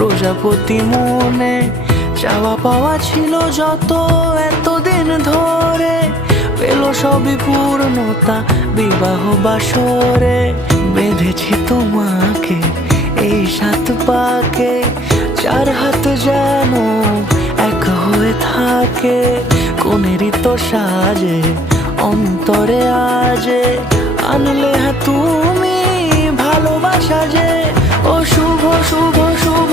প্রজাপতি মনে চাওয়া পাওয়া ছিল যত এতদিন ধরে, পেল সবই পূর্ণতা বিবাহ বাসরে। বেঁধেছি তোমাকে এই 7 পাকে, 4 হাত যেন এক হয়ে থাকে। কোনেরই তো সাজে অন্তরে আজে আনলে হ্যাঁ তুমি ভালোবাসা যে। ও শুভ শুভ শুভ